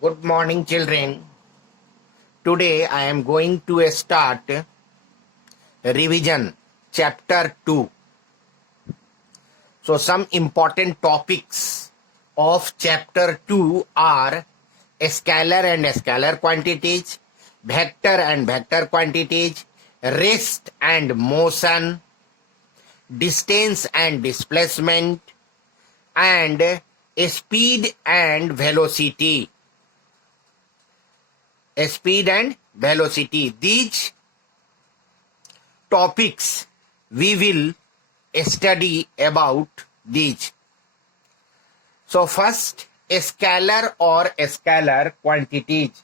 Good morning, children. Today I am going to start revision chapter 2. So some important topics of chapter 2 are scalar and scalar quantities, vector and vector quantities, rest and motion, distance and displacement, and speed and velocity. Speed and velocity. These topics we will study about these. So first, scalar or scalar quantities.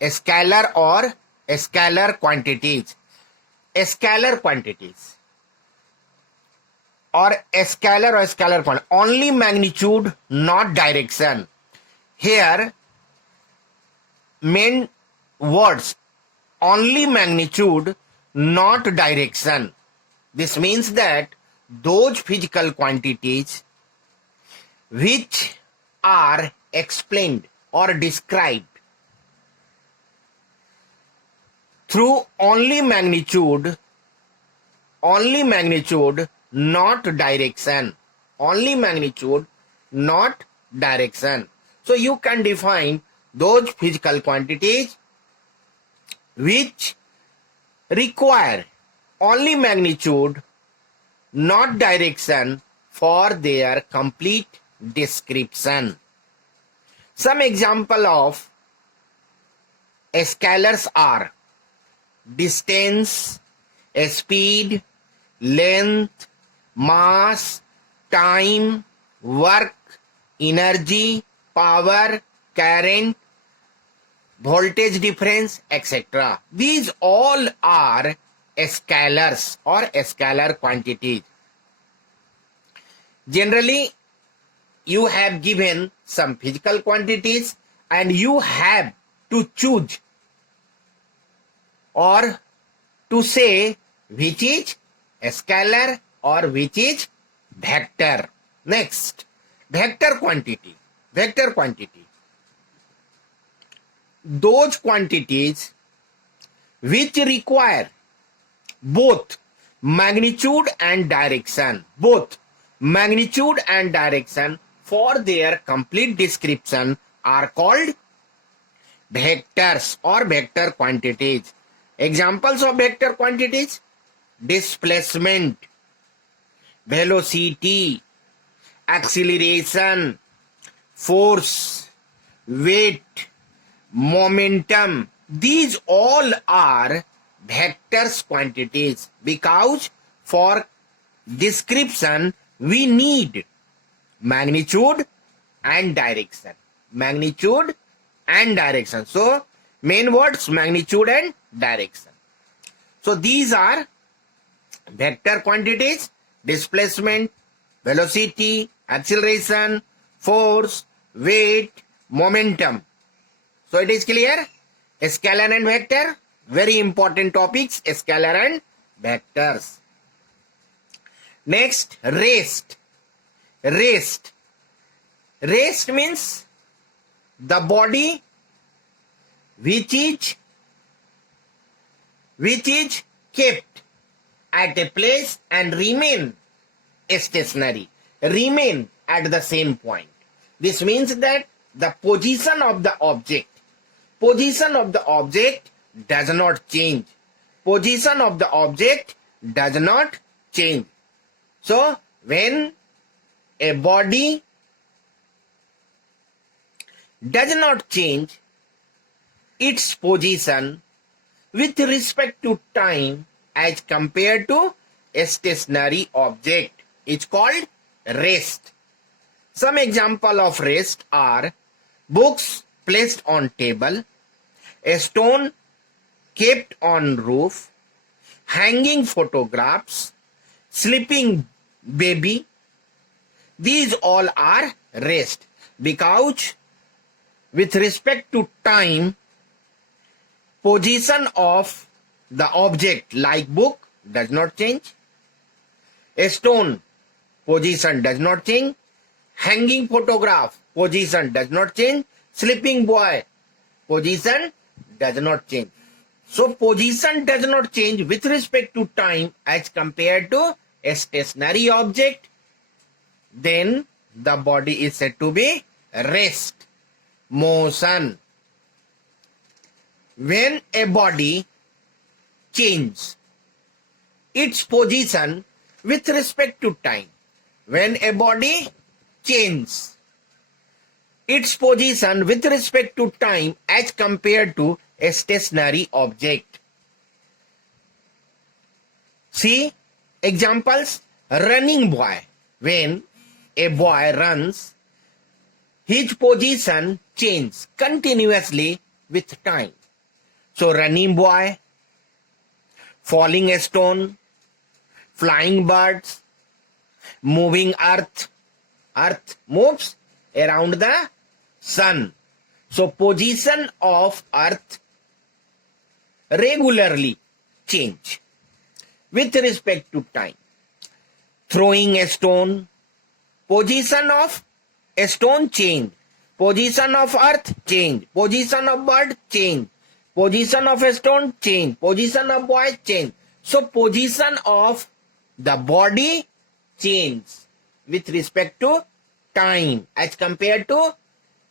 Scalar or scalar quantities. Scalar quantities or scalar quantity. Only magnitude, not direction. Here main words only magnitude, not direction. This means that those physical quantities which are explained or described through only magnitude, not direction. Only magnitude, not direction. So you can define those physical quantities which require only magnitude, not direction for their complete description. Some example of scalars are distance, speed, length, mass, time, work, energy, power, current, voltage difference, etc. These all are scalars or scalar quantities. Generally, you have given some physical quantities and you have to choose or to say which is scalar or which is vector. Next, vector quantity. Vector quantity. Those quantities which require both magnitude and direction, for their complete description are called vectors or vector quantities. Examples of vector quantities: displacement, velocity, acceleration, force, weight, momentum. These all are vectors quantities because for description we need magnitude and direction. So main words magnitude and direction. So these are vector quantities: displacement, velocity, acceleration, force, weight, momentum. So it is clear? Scalar and vector, very important topics, scalar and vectors. Next, rest. Rest means the body which is kept at a place and remain stationary, remain at the same point. This means that the position of the object does not change. So when a body does not change its position with respect to time as compared to a stationary object, it's called rest. Some example of rest are books placed on table, a stone kept on roof, hanging photographs, sleeping baby. These all are rest because with respect to time, position of the object like book does not change, a stone position does not change, hanging photograph position does not change, Sleeping boy, position does not change. So position does not change with respect to time as compared to a stationary object. Then the body is said to be rest. Motion. When a body changes its position with respect to time, when a body changes its position with respect to time as compared to a stationary object. See examples. Running boy. When a boy runs, his position changes continuously with time. So running boy, falling stone, flying birds, moving earth. Earth moves around the sun. So position of earth regularly change with respect to time. Throwing a stone, position of a stone change, position of earth change, position of bird change, position of a stone change, position of boy change. So position of the body change with respect to time as compared to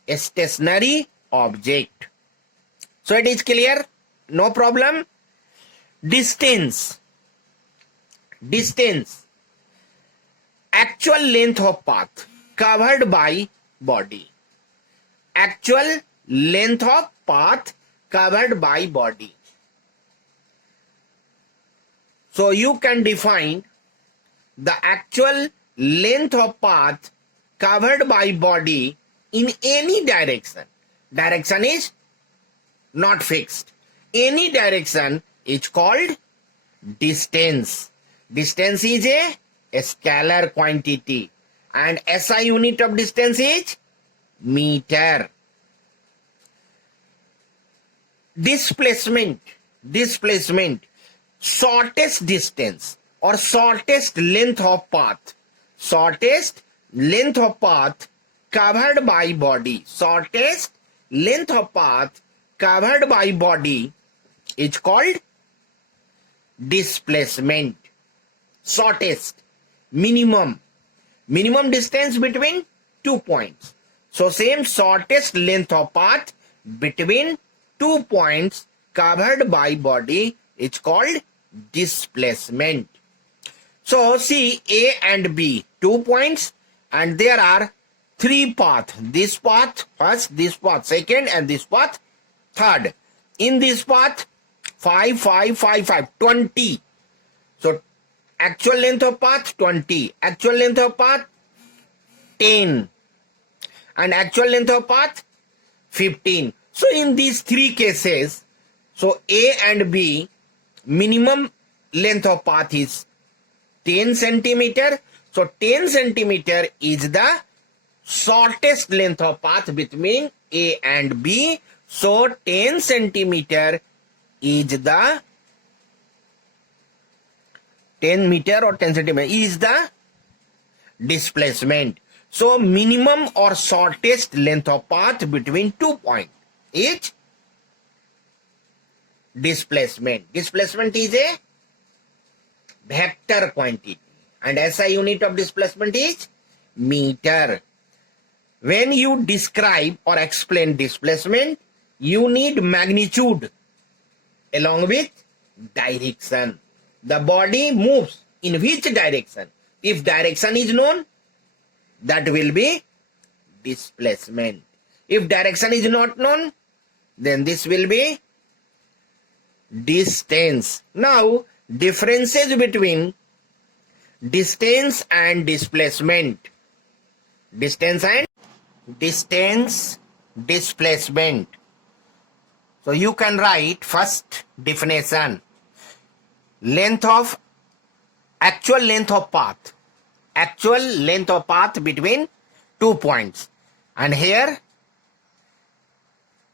a stationary object. So it is clear? No problem. Distance. Distance. Actual length of path covered by body. Actual length of path covered by body. So you can define the actual length of path covered by body in any direction. Direction is not fixed. Any direction is called distance. Distance is a scalar quantity and SI unit of distance is meter. Displacement. Displacement. Shortest distance or shortest length of path. Shortest length of path covered by body. Shortest length of path covered by body is called displacement. Shortest. Minimum. Minimum distance between 2 points. So same shortest length of path between 2 points covered by body is called displacement. So see A and B, 2 points, and there are 3 paths. This path first, this path second, and this path third. In this path 5, 5, 5, 5, 20. So actual length of path 20, actual length of path 10, and actual length of path 15. So in these 3 cases, so A and B, minimum length of path is 10 centimeter. So 10 centimeter is the shortest length of path between A and B. So 10 centimeter is the 10 meter or 10 centimeter is the displacement. So minimum or shortest length of path between 2 points is displacement. Displacement is a vector quantity and SI unit of displacement is meter. When you describe or explain displacement, you need magnitude along with direction. The body moves in which direction? If direction is known, that will be displacement. If direction is not known, then this will be distance. Now, differences between distance and displacement. Distance and displacement. So you can write first definition. Length of actual length of path. Actual length of path between 2 points. And here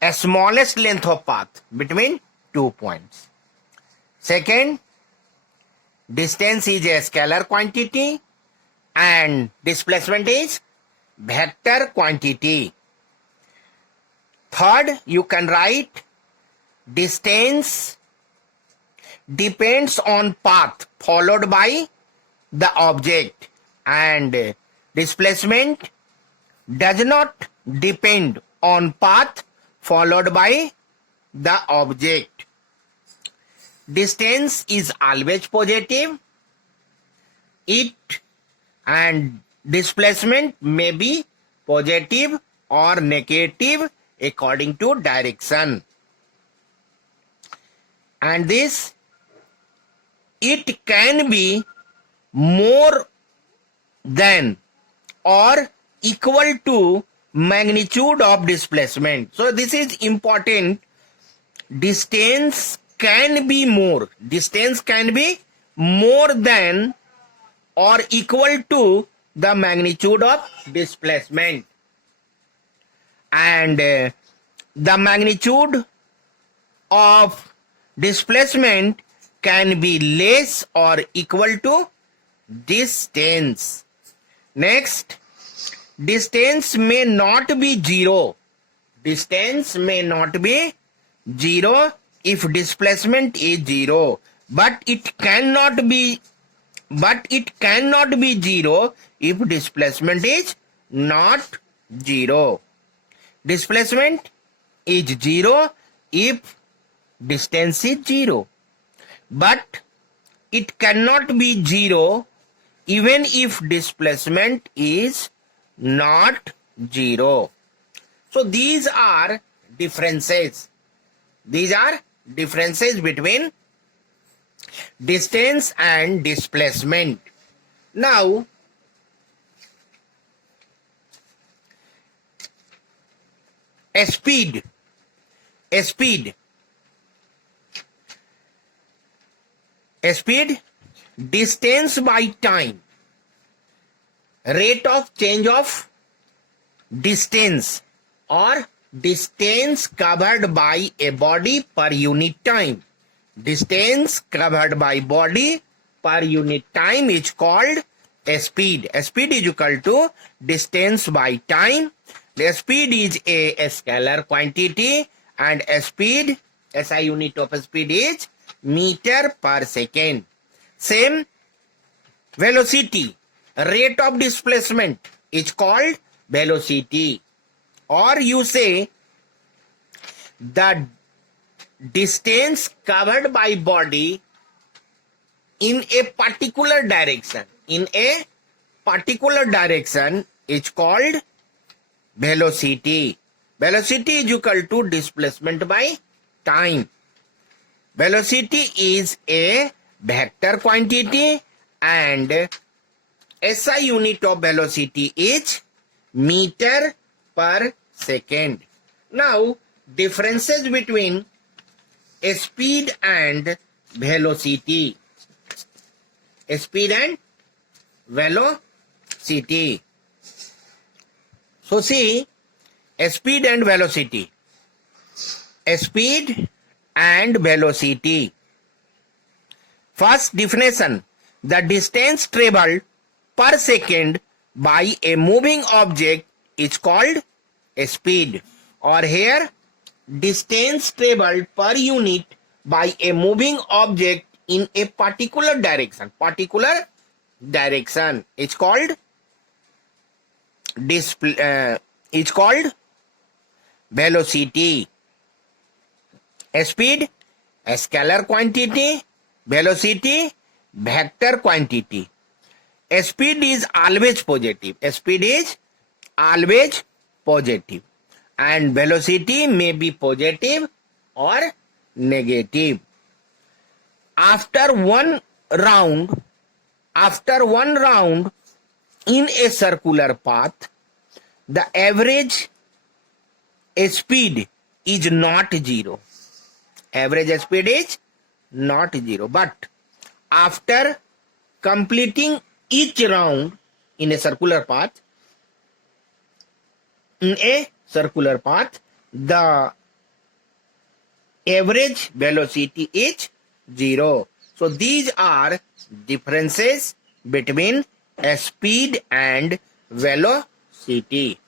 a smallest length of path between 2 points. Second, distance is a scalar quantity and displacement is vector quantity. Third, you can write distance depends on path followed by the object, and displacement does not depend on path followed by the object. Distance is always positive. It and displacement may be positive or negative according to direction. And this, it can be more than or equal to magnitude of displacement. So this is important. Distance can be more. Distance can be more than or equal to the magnitude of displacement. And the magnitude of displacement can be less or equal to distance. Next, distance may not be zero. Distance may not be zero if displacement is zero, but it cannot be zero if displacement is not zero. Displacement is zero if distance is zero, but it cannot be zero even if displacement is not zero. So these are differences. These are differences between distance and displacement. Now, speed. Speed, distance by time, rate of change of distance or distance covered by a body per unit time. Distance covered by body per unit time is called speed. Speed is equal to distance by time. The speed is a scalar quantity, and speed, SI unit of speed is meter per second. Same, velocity, rate of displacement is called velocity, or you say the distance covered by body in a particular direction. In a particular direction is called velocity. Velocity is equal to displacement by time. Velocity is a vector quantity, and SI unit of velocity is meter per second. Now, differences between speed and velocity. Speed and velocity. So see, speed and velocity. Speed and velocity. First definition, the distance traveled per second by a moving object is called speed. Or here, distance traveled per unit by a moving object in a particular direction. Particular direction is called velocity. Speed, a scalar quantity. Velocity, vector quantity. Speed is always positive. Speed is always positive. And velocity may be positive or negative. After one round in a circular path, the average speed is not zero. Average speed is not zero. But after completing each round in a circular path, the average velocity is zero. So these are differences between speed and velocity.